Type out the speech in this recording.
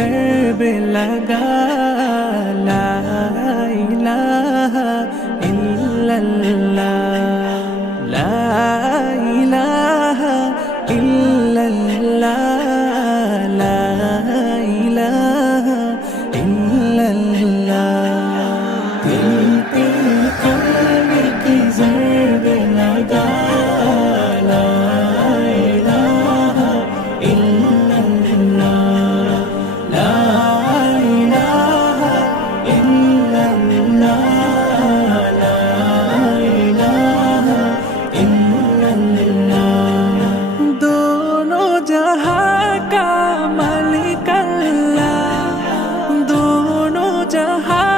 sir पे लगा ला इलाहा इल्लल्लाह ला इलाहा इल्लल्लाह ला इलाहा इल्लल्लाह दिल पे कल्ब की ज़रब लगा ला इलाहा इल्लल्लाह ला इलाहा इल्लल्लाह ला इलाहा इल्लल्लाह दोनों जहां का मालिक अल्लाह दोनों जहां